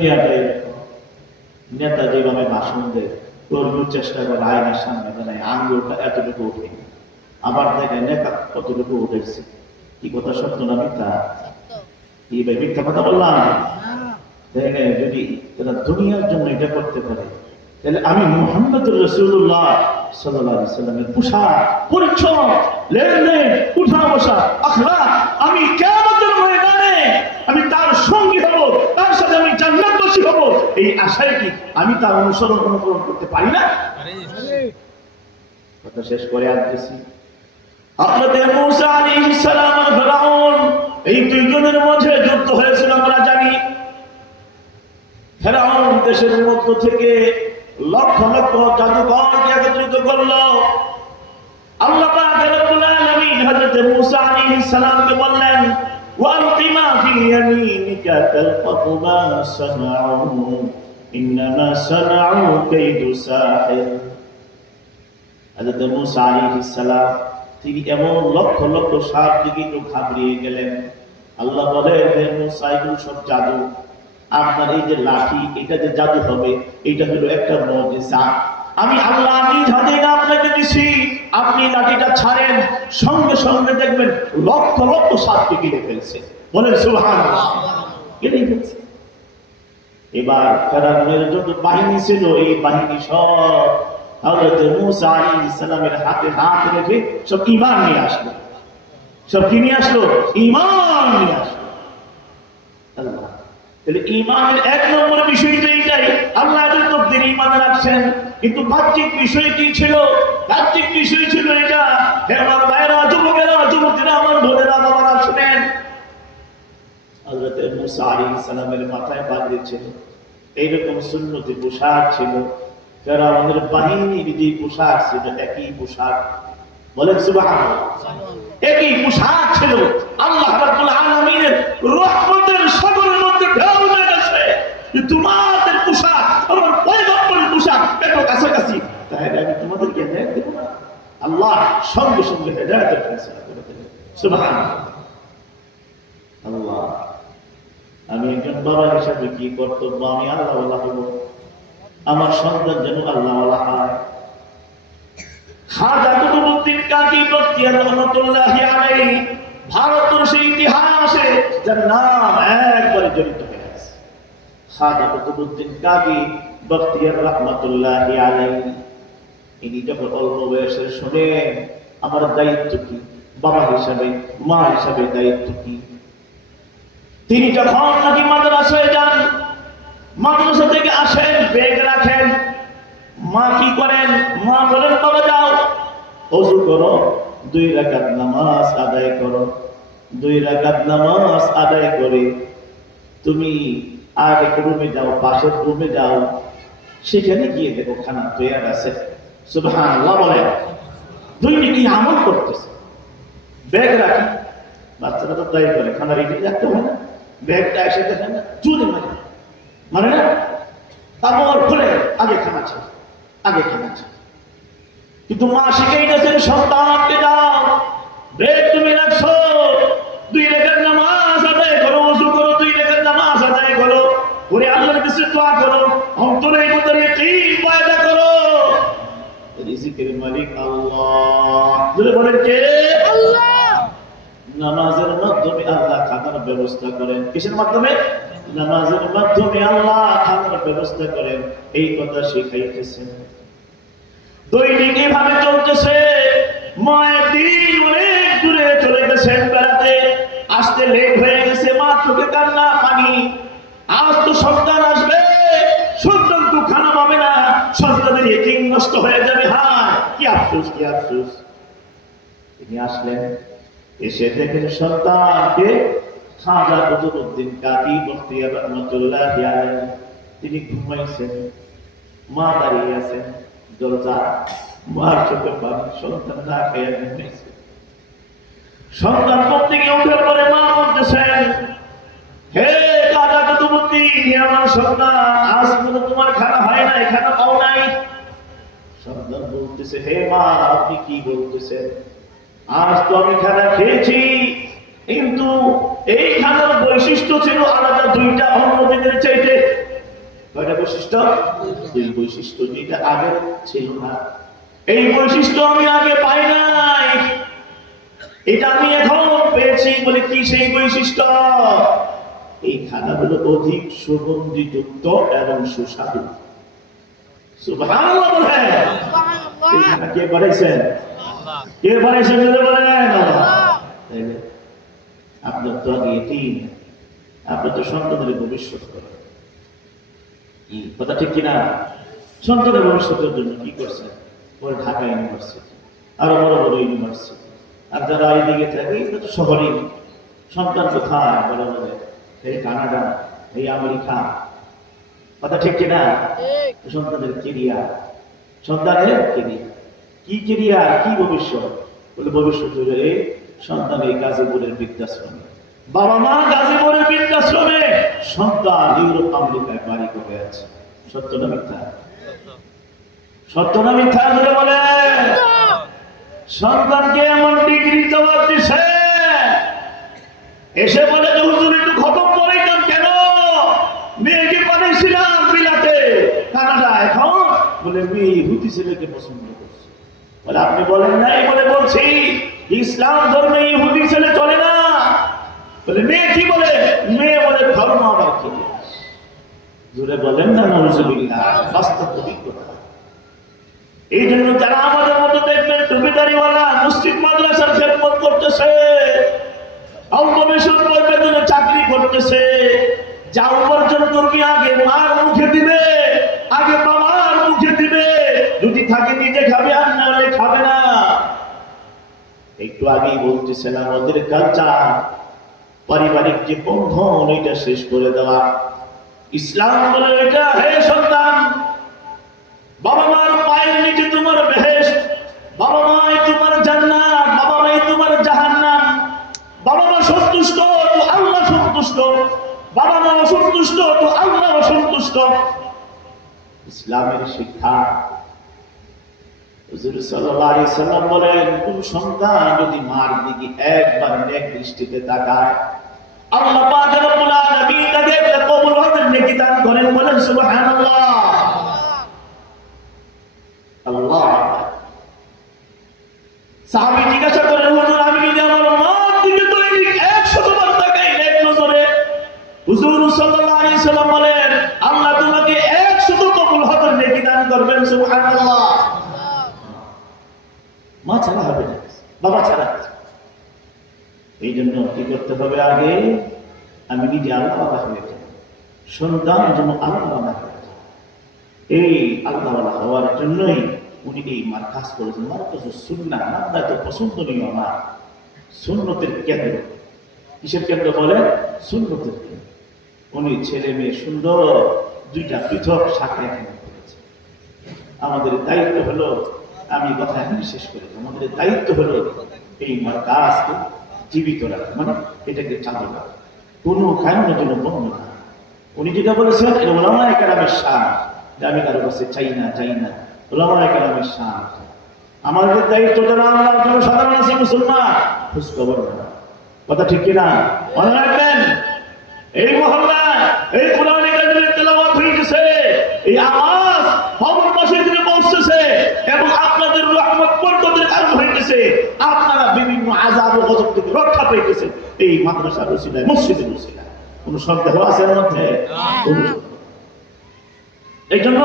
দুনিয়াটাই এরকম। নেতা যেভাবে ভাষণ দেয়, প্রভুর চেষ্টা করে আয়নার সামনে দাঁড়ায় আঙ্গুলটা এতটুকু উঠে, আবার দেখেন নেতা কতটুকু উঠেছে। কি কথা সত্য না মিথ্যা? কি ভাই মিথ্যা কথা বললাম? দেখেন যদি এরা দুনিয়ার জন্য এটা করতে পারে, তাহলে আমি মুহাম্মদুর রাসূলুল্লাহ সাল্লাল্লাহু আলাইহি সাল্লামের পোশাক, পরিচ্ছদ, লেনদেন, উঠা বসা, আখলাক, আমি কিয়ামতের ময়দানে আমি তার সঙ্গী হব, তার সাথে আমি জান্নাতবাসী হব, এই আশায় কি আমি তার অনুকরণ করতে পারি না? কথা শেষ করে আসতেছি। হযরত মূসা আলাইহিস সালাম আর ফিরআউন, এই দুইজনের মধ্যে যুদ্ধ হয়েছিল আমরা জানি। ফিরআউন দেশের মধ্য থেকে লক্ষ লক্ষ জাদুকরকে একত্রিত করলো। আল্লাহ পাক রব্বুল আলামিন হযরত মূসা আলাইহিস সালামকে বললেন, ওয়ালকি মা ফি ইয়ামিনিকা তালকাফু মা সানাউ ইন্নামা সানাউ কাইদু সাহির। হযরত মূসা আলাইহিস সালাম তিনি এমন লক্ষ লক্ষ সাপ দিকে একটু ঘাবড়িয়ে গেলেন। আল্লাহ বলেন, হে মূসা, এগুলো সব জাদু। আপনার এই যে লাঠি, এটা যে জাদু হবে, এটা হলো একটা মুজিজা। আমি আল্লাহ নিজ হাতে আপনাকে দিছি, আপনি লাঠিটা ছাড়েন, সঙ্গে সঙ্গে দেখবেন লক্ষ লক্ষ সাপকে গিলে ফেলছে। বলেন সুবহানাল্লাহ। গিলে ফেলছে। এবার ফেরাউনের যত বাহিনী ছিল, এই বাহিনী সব হযরত মূসা আলাইহিস সালামের হাতে হাত রেখে সব ঈমান নিয়ে আসলো। সব কি নিয়ে আসলো? ঈমান নিয়ে আসলো। আল্লাহ, তাহলে ঈমানের এক নম্বর বিষয়টা এইটাই, আল্লাহ এদের তকদীর ঈমান রাখছেন। কিন্তু বাহ্যিক বিষয় কি ছিল? বাহ্যিক বিষয় ছিল এটা। হে আমার ভাইরা, যুবকেরা, যুবতীরা, আমার বোনেরা, বাবারা শুনেন, হযরত মূসা আলাইহিস সালামের মাথায় পাগড়ি ছিল, এইরকম সুন্নতি পোশাক ছিল। ফেরাউনের বাহিনীর যে পোশাক ছিল একই পোশাক। বলেন সুবহানাল্লাহ। একই পোশাক ছিল। আল্লাহ রাব্বুল আলামিনের রহমতের সাগরের মধ্যে ঢেউ উঠে গেছে। তোমাদের পোশাক আমার পয়গম্বরের পোশাক এত কাছাকাছি, তাহলে আমি তোমাদেরকে হেদায়েত দেব না? আল্লাহ সঙ্গে সঙ্গে হেদায়েতের ফয়সালা করে দিলেন। সুবহানাল্লাহ। আল্লাহ, আমি একজন বাবা হিসাবে কি কর্তব্য? আমি আল্লাহওয়ালা হব, আমার সন্তান যেন আল্লাহওয়ালা হয়। খাজা কুতুবউদ্দিন কাজী বখতিয়ার রহমাতুল্লাহি আলাইহি ভারতবর্ষের ইতিহাসে যার নাম একবারে জড়িত হয়ে আছে। খাজা কুতুবউদ্দিন কাজী বখতিয়ার রহমাতুল্লাহি আলাইহি, ইনি যখন অল্প বয়সে শুনেন আমার দায়িত্ব কি, বাবা হিসাবে, মা হিসাবে দায়িত্ব কি, তিনি যখন নাকি মাদ্রাসায় যান, মাদ্রাসা থেকে আসেন, ব্যাগ রাখেন, মা কি করেন? মা বলেন, বাবা যাও ওযু করো, 2 রাকাত নামাজ আদায় করো। 2 রাকাত নামাজ আদায় করে তুমি আগে রুমে যাও, পাশের রুমে যাও, সেখানে গিয়ে দেখো খানা তৈরি আছে। সুবহানাল্লাহ বলেন। দৈনিকই আমল করতেছে। ব্যাগ রাখি, বাচ্চারা তো তাই করে, খানা রেখে রাখতে হয় না, ব্যাগটা এসে দেখেন না, চুরি মানে না, তারপর খুলে আগে খানা ছিল, আগে খানা ছিল। কিন্তু মা শিখেই গেছেন, সন্তানকে যাও, ব্যাগ তুমি রাখছো, 2 রাকাত নামাজ আদায় করো, ওযু করো, 2 রাকাত নামাজ আদায় করো, ওরে আল্লাহর কাছে দোয়া করো, অন্তরের ভিতরে ঈমান পয়দা করো। রিজিকের মালিক আল্লাহ। জোরে বলেন কে? আল্লাহ। নামাজের মাধ্যমে আল্লাহ খানার ব্যবস্থা করেন। কিসের মাধ্যমে? নামাজের মাধ্যমে আল্লাহ খানার ব্যবস্থা করেন। এই কথা শিখাইতেছেন। দৈনিক এইভাবে চলতেছে। মায়ের দিন অনেক দূরে চলে গেছেন বেড়াতে, আসতে লেট হয়ে গেছে, মা চোখে কান্না পানি। আজ তো সন্তান আসবে, সন্তান তো খানা পাবে না, সন্তানের ইতিম নষ্ট হয়ে যাবে। হ্যাঁ, কি আফসোস, কি আফসোস। তিনি আসলেন, এসে দেখেন সন্তানকে খাজা কুতুবউদ্দিন কাজী বখতিয়ার রহমাতুল্লাহি আলাইহি, তিনি ঘুমাইছেন, মা দাঁড়িয়ে আছেন দরজা, মার চোখে পানি, সন্তান না খেয়ে ঘুমাইছে। সন্তান ঘুম থেকে উঠে পড়ে মা বলতেছেন, হে খাজা কুতুবউদ্দিন, আমার সন্তান, আজ পর্যন্ত তোমার খানা হয় নাই, খানা পাও নাই। সন্তান বলতেছে, হে মা, আপনি কি বলতেছেন? আজ তো আমি খানা খেয়েছি, কিন্তু এই খানার বৈশিষ্ট্য ছিল আলাদা, 2টা অন্য দিনের চাইতে কয়টা বৈশিষ্ট্য? দুই বৈশিষ্ট্য, যেটা আগে ছিল না। এই বৈশিষ্ট্য আমি আগে পাই নাই, এটা আমি এখন পেয়েছি। বলে কি সেই বৈশিষ্ট্য? এই খানাগুলো অধিক সুগন্ধিযুক্ত এবং সুস্বাদু। সুবহানাল্লাহ বলেন। এই খানা কে বানাইছেন? কে বানাইছেন বলেন? তাইলে আপনার তো আগে এটি, আপনার তো সন্তানের ভবিষ্যৎ করেন, কথা ঠিক কিনা? সন্তানের ভবিষ্যতের জন্য কি করছেন? ওই ঢাকা ইউনিভার্সিটি, আরো বড় বড় ইউনিভার্সিটি। আর যারা এইদিকে থাকে এটা তো শহরেই। সন্তান কোথায়? বলে বলে এই কানাডা, এই আমেরিকা, কথা ঠিক কিনা? সন্তানের কেরিয়ার, সন্তানের কেরিয়ার কি কেরিয়ার, কি ভবিষ্যৎ? বলে ভবিষ্যৎ হলো এই সন্তান এই গাজীপুরের বৃদ্ধাশ্রমে, বাবা মা গাজীপুরের বৃদ্ধাশ্রমে, সন্তান ইউরোপ আমেরিকায় বাড়ি করে আছে। সত্য না মিথ্যা? সত্য না মিথ্যা ধরে বলে? সন্তানকে এমন ডিগ্রি জবাব দিছে, এসে বলে যে হুজুর একটু খতম পড়াইতাম কেন? মেয়েকে পাঠাইছিলাম বিলাতে, কানাডা, এখন বলে মেয়ে ইহুদি ছেলেকে পছন্দ করছে। বলে আপনি বলেন নাই? বলে বলছি ইসলাম ধর্মে ইহুদি ছেলে চলে না। বলে মেয়ে কি বলে? মেয়ে বলে ধর্ম আবার কি? জোরে বলেন না নাউজুবিল্লাহ। বাস্তব অভিজ্ঞতা। এই জন্য যারা আমাদের মতো দেখবেন টুপিদারিওয়ালা মসজিদ মাদ্রাসার খেদমত করতেছে, অল্প বেতনে চাকরি করতেছে, যা উপার্জন করবি আগে মার মুখে দিবে, আগে বাবার মুখে দিবে। যদি থাকে নিজে খাবে, আর না হলে খাবে না। একটু আগেই বলতেছেন আমাদের কালচার, পারিবারিক যে বন্ধন এটা শেষ করে দেওয়া। ইসলাম বলে এটা, হে সন্তান, বাবা মার পায়ের নিচে তোমার বেহেশত, বাবা মাই তোমার জান্নাত, বাবা মাই তোমার জাহান্নাম। বাবা মা সন্তুষ্ট তো আল্লাহ সন্তুষ্ট, বাবা মা অসন্তুষ্ট তো আল্লাহ অসন্তুষ্ট। ইসলামের শিক্ষা। হুজুর সাল্লাল্লাহু আলাইহি সাল্লাম বলেন, কোন সন্তান যদি মার দিকে একবার নেক দৃষ্টিতে তাকায়, আল্লাহ পাক রব্বুল আলামিন তাকে কবুল হজের নেকি দান করেন। বলেন সুবহানাল্লাহ। আল্লাহ। সাহাবী জিজ্ঞাসা করেন, হুজুর আমি যদি আমার মার দিকে দৈনিক 100 বার তাকাই এক নজরে? হুজুর সাল্লাল্লাহু আলাইহি সাল্লাম বলেন, আল্লাহ তোমাকে 100 কবুল হজের নেকি দান করবেন। সুবহানাল্লাহ। মা ছাড়া হবে না, বাবা ছাড়া। এই জন্য কি করতে হবে? আগে আমি নিজে আল্লাহওয়ালা হয়ে যাব, সন্তান যেন আল্লাহওয়ালা হয়ে যায়। এই আল্লাহওয়ালা হওয়ার জন্যই উনি এই মার কাজ করেছেন। মার কাছে সুন্নাহ, নামটা তো পছন্দনীয়। আমার সুন্নতের কেন্দ্র। কিসের কেন্দ্র বলে? সুন্নতের কেন্দ্র। উনি ছেলে মেয়ে সুন্দর দুইটা পৃথক শাখা এখানে করেছে। আমাদের দায়িত্ব হলো, আমি কথা এখন শেষ করি, আমাদের দায়িত্ব হলো এই মার কাজকে জীবিত রাখা, মানে এটাকে চালু রাখা, কোনো কারণের জন্য বন্ধ না। উনি যেটা বলেছেন এটা ওলামায়ে কেরামের শান, আমি কারো কাছে চাই না, ওলামায়ে কেরামের শান। আমাদের দায়িত্ব যারা আমরা সাধারণ আছি মুসলমান, খোঁজ খবর না, কথা ঠিক কিনা? মনে রাখবেন, এই মহল্লায় এই কোরআনে কারিমের তেলাওয়াত হইতেছে, এই আওয়াজ খবর মাসের দিনে পৌঁছতেছে এবং আপনাদের রহমত বরকতের কারণ হইতেছে। আপনারা বিভিন্ন আযাব ও গজব থেকে রক্ষা পাইতেছেন এই মাদ্রাসার ওসিলায়, মসজিদের ওসিলায়। কোন সন্দেহ আছে এর মধ্যে? এই জন্য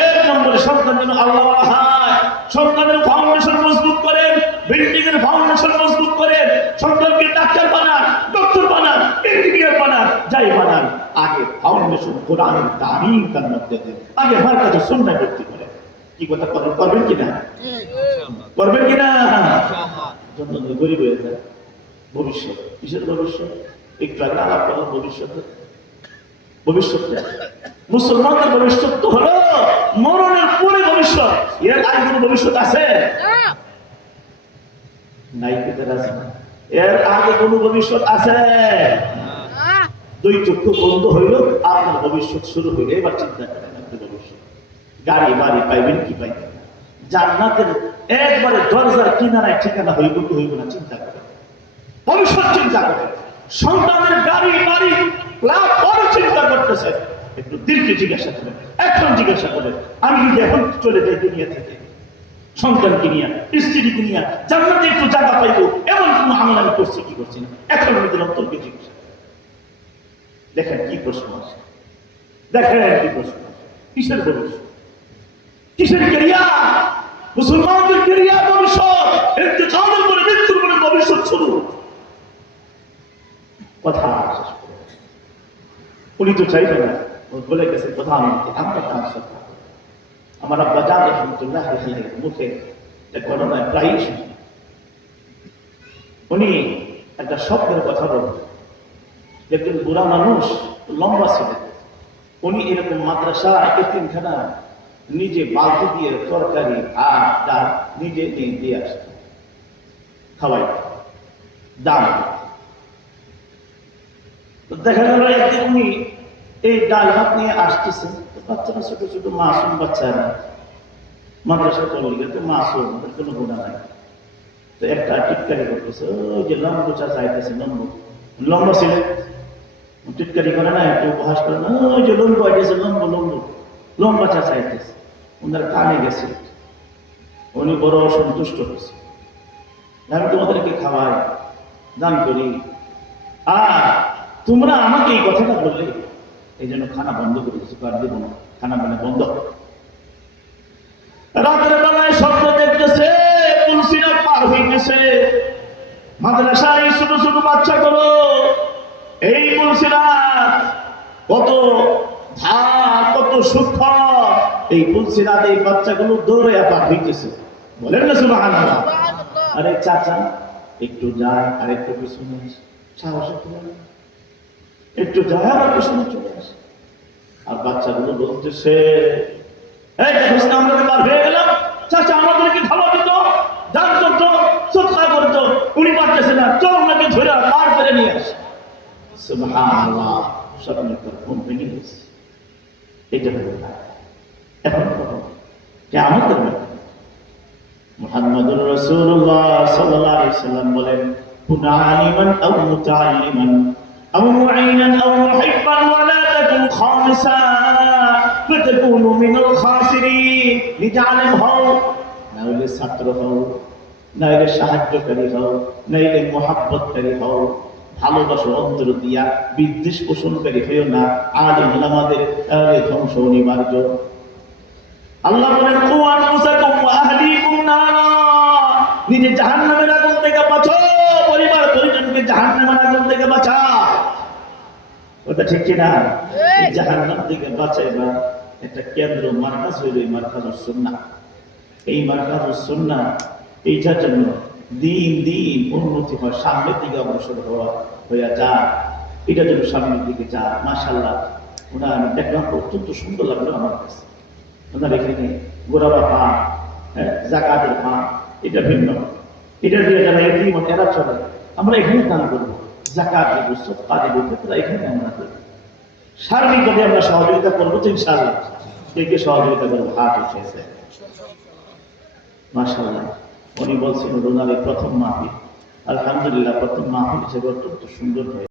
এক নম্বরে সন্তান যেন আল্লাহওয়ালা হয়। সন্তানের ফাউন্ডেশন মজবুত করেন, বিল্ডিং এর ফাউন্ডেশন মজবুত করেন। সন্তানকে ডাক্তার বানান, ডক্টর বানান, ইঞ্জিনিয়ার বানান, যাই বানান, আগে ফাউন্ডেশন কোরআনের তালিম তার মধ্যে দেন, আগে মারকাজে সুন্নাহ ভর্তি করেন। কি কথা করবেন কিনা? করবেন কিনা? জন্য গরিব হয়ে যায়। ভবিষ্যৎ কিসের ভবিষ্যৎ? একটু আগে আলাপ করার ভবিষ্যৎ। ভবিষ্যৎ মুসলমানদের ভবিষ্যৎ তো হলো মরণের পরে ভবিষ্যৎ। এর আগে কোন ভবিষ্যৎ আছে? নাই। এর আগে কোন ভবিষ্যৎ আছে? দুই চক্ষু বন্ধ হইল, আপনার ভবিষ্যৎ শুরু হইল। এবার চিন্তা করেন, আপনি ভবিষ্যৎ গাড়ি বাড়ি পাইবেন কি পাইবেন? জান্নাতের একবারে দরজার কিনারায় ঠিকানা হইব কি হইব না চিন্তা করেন। ভবিষ্যৎ চিন্তা করেন। সন্তানের গাড়ি বাড়ি লাভ করে চিন্তা করতেছে, একটু দিলকে জিজ্ঞাসা করেন, এখন জিজ্ঞাসা করেন, আমি যদি এখন চলে যাই দুনিয়া থেকে, সন্তানকে নিয়ে, স্ত্রীকে নিয়ে জান্নাতে একটু জায়গা পাইবো, এমন কোন আমল আমি করছি কি করছি না? এখন নিজের অন্তরকে জিজ্ঞাসা করেন। দেখেন কি প্রশ্ন আছে, দেখেন কি প্রশ্ন আছে, কিসের ভবিষ্যৎ, কিসের ক্যারিয়ার? মুসলমানদের ক্যারিয়ার ভবিষ্যৎ, ইন্তেকালের পরে মৃত্যুর পরে ভবিষ্যৎ শুরু। কথা শেষ করে উনি তো চাইবে না, বলে গেছে প্রধানমন্ত্রী আমরা তার সাথে। আমার আব্বা জান রহমতুল্লাহ মুখে ঘটনায় প্রায়ই শুনি, উনি একটা স্বপ্নের কথা বলতেন। একজন বুড়া মানুষ, লম্বা ছিলেন, উনি এরকম মাদ্রাসা এতিমখানা নিজে বালতি দিয়ে তরকারি আর ডাল নিজে নিয়ে দিয়ে আসতেন, খাওয়াই দাম। দেখা গেল একদিন উনি এই ডাল ভাত নিয়ে আসতেছেন, বাচ্চারা ছোট ছোট মাসুম বাচ্চারা, মাদ্রাসা পড়লে তো মাসুম, ওদের কোনো গুণা নাই। তো একটা টিটকারি করতেছে, ওই যে লম্ব চাচা আইতেছে, লম্বা ছিলেন, টিটকারি করে না, একটু উপহাস করে না, ওই যে লম্ব আইতেছে, লম্বা চাচা আইতেছে, ওনার কানে গেছে। উনি বড় অসন্তুষ্ট হয়েছে, আমি তোমাদেরকে খাওয়াই, দান করি, আর তোমরা আমাকে এই কথাটা বললে, এই জন্য খানা বন্ধ করে দিচ্ছি, আর দেবো না, খানা মানে বন্ধ। রাতের বেলায় স্বপ্ন দেখতেছে তুলসীরা পার হয়ে গেছে, মাদ্রাসায় ছোট ছোট বাচ্চা গুলো, এই তুলসীরা কত ধার, কত সূক্ষ্ম, এই তুলসীরা এই বাচ্চাগুলো দৌড়ে পার হইতেছে, বলেন না সুবহানাল্লাহ। আরে চাচা একটু যায়, আর একটু পিছনে সাহস একটু যায়, আবার পিছনে চলে আসে, আর বাচ্চাগুলো বলতেছে, এই দেখো না আমরা পার হয়ে গেলাম, চাচা আমাদেরকে খাওয়া দিত, দান করতো, সদকা করতো, উনি পারতেছে না, চল ওনাকে ধরে পার করে নিয়ে আসে। সুবহানাল্লাহ, স্বপ্নের পর ঘুম ভেঙে গেছে। এটা হলো না। এখন কিয়ামতের মধ্যে মুহাম্মদুর রাসূলুল্লাহ সাল্লাল্লাহু আলাইহি ওয়াসাল্লাম বলেন, কুন আলিমান আও মুতাআল্লিমান আও মুঈনান আও মুহিব্বান ওয়া লা তাকুন খামিসা ফাতাকুনু মিনাল খাসিরিন। নিজে আলেম হও, নাইলে ছাত্র হও, নাইলে সাহায্যকারী হও, নাইলে মুহাব্বতকারী হও, ভালোবাসো অন্তর দিয়া, বিদ্বেষ পোষণকারী হইও না। আলেম ওলামাদের ধ্বংস অনিবার্য। আল্লাহ বলেন, কু আনফুসাকুম ওয়া আহলিকুম নারা, নিজে জাহান্নামের আগুন থেকে বাঁচাও, পরিবার পরিজনকে জাহান্নামের আগুন থেকে বাঁচাও। কথা ঠিক কি না? জাহান্নাম থেকে বাঁচাইবা একটা কেন্দ্র, মারকাজ হইল এই মারকাজুস সুন্নাহ। এই মারকাজুস সুন্নাহ, এইটার জন্য দিন দিন উন্নতি হয়, সামনের দিকে অগ্রসর হইয়া যায়, এটা যেন সামনের দিকে যায়। মাশাআল্লাহ, ওনার দেখলাম অত্যন্ত সুন্দর লাগলো আমার কাছে। ওনার এখানে গোড়াবা পান, জাকাতের পান, এটা ভিন্ন, এটা দিয়ে যারা এতিম এরা চলে, আমরা এখানে দান করবো, জাকাত দেবো, সদকা দেবো, ফিতরা এখানে আমরা দেবো। সার্বিকভাবে আমরা সহযোগিতা করবো তো ইনশাআল্লাহ। কে সহযোগিতা করবো? হাত উঠেছে। মাশাআল্লাহ, উনি বলছেন ওনার প্রথম মাহফিল, আলহামদুলিল্লাহ প্রথম মাহফিল হিসেবে অত্যন্ত সুন্দর হয়েছে।